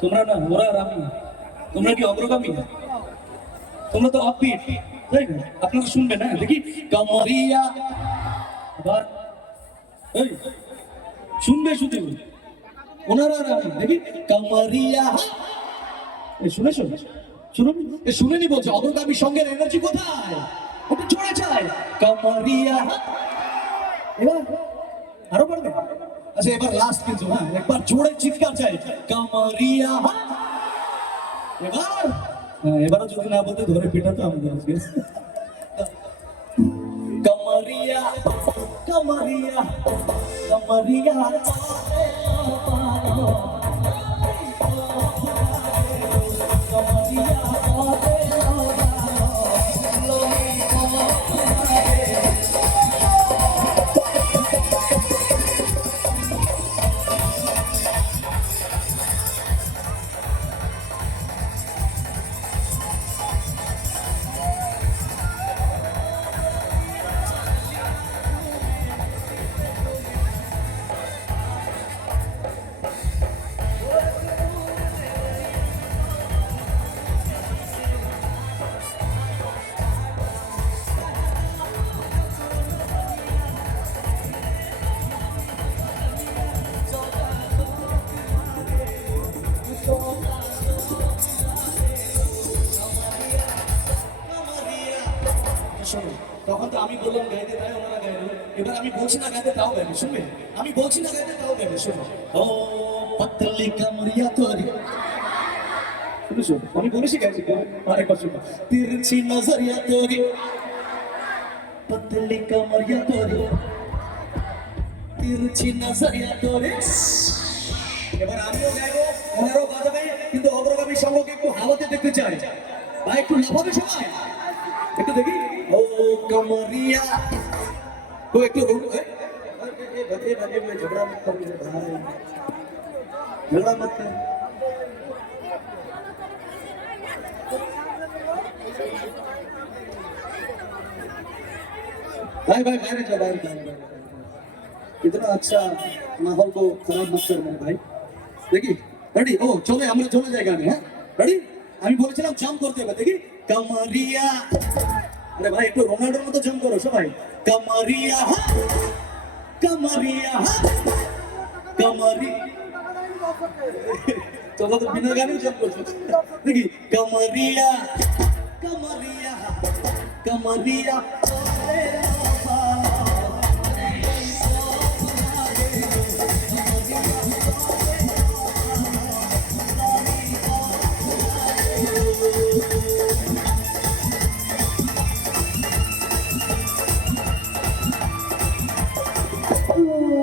তোমরা না ওরা আমি তোমরা কি অগ্রগামী? তোমরা তো অপিট তাই না? আপনারা শুনবে না? দেখি, কামরিয়া। আবার, এই, শুনবে শুধু। ওনারা আর আমি দেখি, কামরিয়া। শুনে শুনে, শুনুন। এ শুনে নি বলছে, অগ্রগামী সঙ্গের এনার্জি কোথায়? একটু জোরে চাই কামরিয়া। এবার আরও পারবে আচ্ছা এবার লাস্ট কিন্তু হ্যাঁ একবার জোরে চিৎকার চাই। কামরিয়া। এবার? হ্যাঁ এবারও যদি না বলতে, ধরে পেটাতো আমাদের আজকে। কামারিয়া কামারিয়া। কামারিয়া। শোনো, তখন তো আমি বললাম গাইতে তাই ওনারা গাইলো। এবার আমি বলছি না গাইতে তাও গাইবে, শুনবে? আমি বলছি না গাইতে তাও গাইবে ও পতলি কামরিয়া তোরি। আমি বলেছি গাইছি আরেকবার শোনো। তিরছি নজরিয়া তোরি। পতলি কামরিয়া তোরি। তিরছি নজরিয়া তোরি। এবার আমিও গাইবো, ওনারাও কিন্তু অগ্রগামী সঙ্গকে একটু হাওয়াতে দেখতে চাই। ভাই, একটু লাফাবে সবাই? একটু দেখি। ও কমরিয়া ও একটু ও- এ- এ- এ- এ- এ- এ- ঝগড়া মত কর মেরে ভাই ঝগড়া মত কর भाई भाई बाहर जा बाहर बाहर बाहर। इतना अच्छा माहौल को खराब मत कर मेरे भाई দেখি রেডি ও চলে আমরা চলে যাই গানে হ্যাঁ রেডি আমি বলেছিলাম জাম্প করতে হবে দেখি কামারিয়া আরে ভাই, একটু রোনাল্ডোর মতো জাম্প করো সবাই। কামারিয়া হা কামারিয়া হা, কামারি তোমরা তো বিনা গানে জাম্প করছ। দেখি, কামারিয়া কামারিয়া কামারিয়া